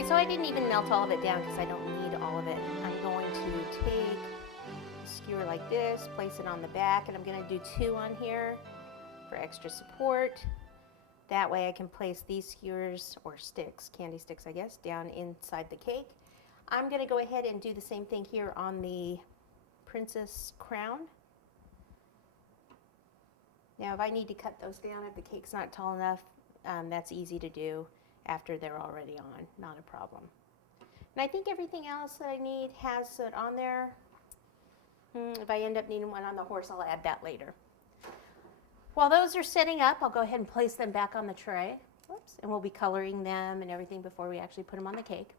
Okay, so I didn't even melt all of it down because I don't need all of it. I'm going to take a skewer like this, place it on the back, and I'm going to do 2 on here for extra support. That way I can place these skewers, or sticks, candy sticks I guess, down inside the cake. I'm going to go ahead and do the same thing here on the princess crown. Now if I need to cut those down if the cake's not tall enough, that's easy to do after they're already on, not a problem. And I think everything else that I need has it on there. If I end up needing one on the horse, I'll add that later. While those are setting up, I'll go ahead and place them back on the tray. Whoops, and we'll be coloring them and everything before we actually put them on the cake.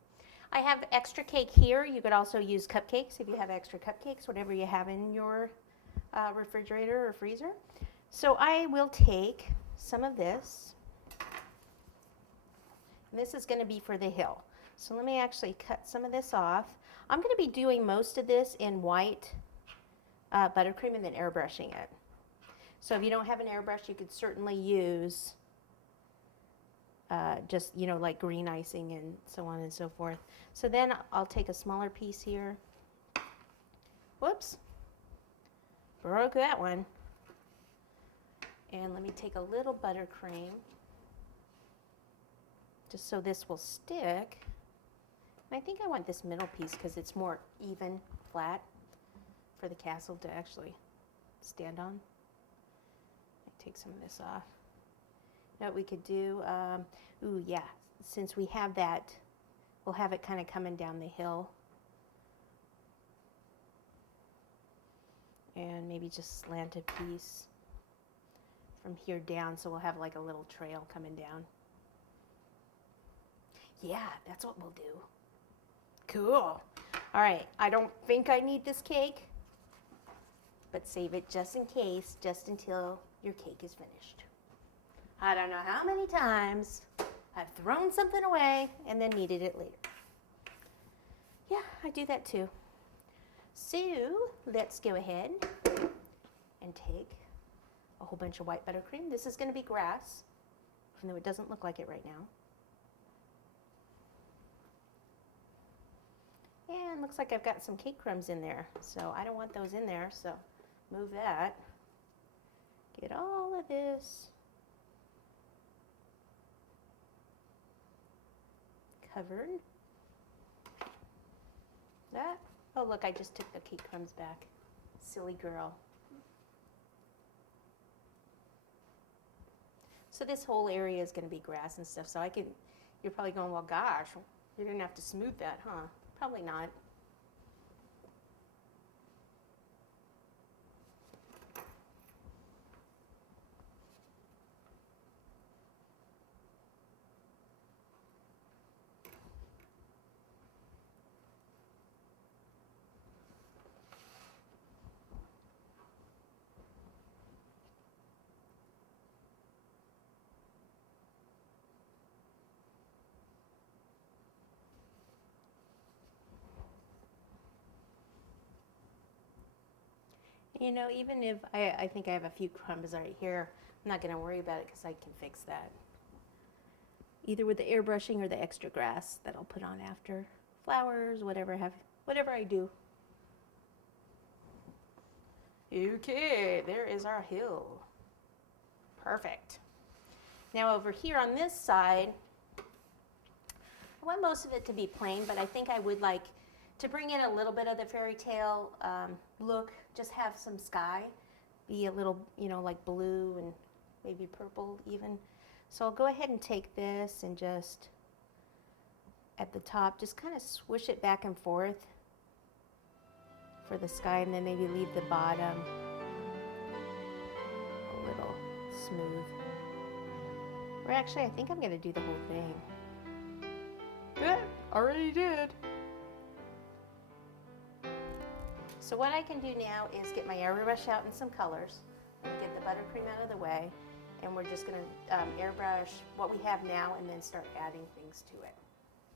I have extra cake here. You could also use cupcakes if you have extra cupcakes, whatever you have in your refrigerator or freezer. So I will take some of this. And this is going to be for the hill. So let me actually cut some of this off. I'm going to be doing most of this in white buttercream and then airbrushing it. So if you don't have an airbrush, you could certainly use just, you know, like green icing and so on and so forth. So then I'll take a smaller piece here. Whoops. Broke that one. And let me take a little buttercream, just so this will stick. And I think I want this middle piece because it's more even, flat, for the castle to actually stand on. Take some of this off. You know what we could do? Ooh, yeah, since we have that, we'll have it kind of coming down the hill. And maybe just slant a piece from here down, so we'll have like a little trail coming down. Yeah, that's what we'll do. Cool. All right, I don't think I need this cake, but save it just in case, just until your cake is finished. I don't know how many times I've thrown something away and then needed it later. Yeah, I do that too. So let's go ahead and take a whole bunch of white buttercream. This is going to be grass, even though it doesn't look like it right now. And looks like I've got some cake crumbs in there, so I don't want those in there, so move that. Get all of this covered. That. Oh, look, I just took the cake crumbs back. Silly girl. So this whole area is going to be grass and stuff, so I can, you're probably going, well, gosh, you're going to have to smooth that, huh? Probably not. You know, even if I think I have a few crumbs right here, I'm not going to worry about it because I can fix that. Either with the airbrushing or the extra grass that I'll put on after. Flowers, whatever I do. Okay, there is our hill. Perfect. Now over here on this side, I want most of it to be plain, but I think I would like to bring in a little bit of the fairy tale look. Just have some sky, be a little, you know, like blue and maybe purple even. So I'll go ahead and take this and just, at the top, just kind of swish it back and forth for the sky, and then maybe leave the bottom a little smooth. Or actually, I think I'm going to do the whole thing. Good, already did. So what I can do now is get my airbrush out in some colors, and get the buttercream out of the way, and we're just going to airbrush what we have now and then start adding things to it.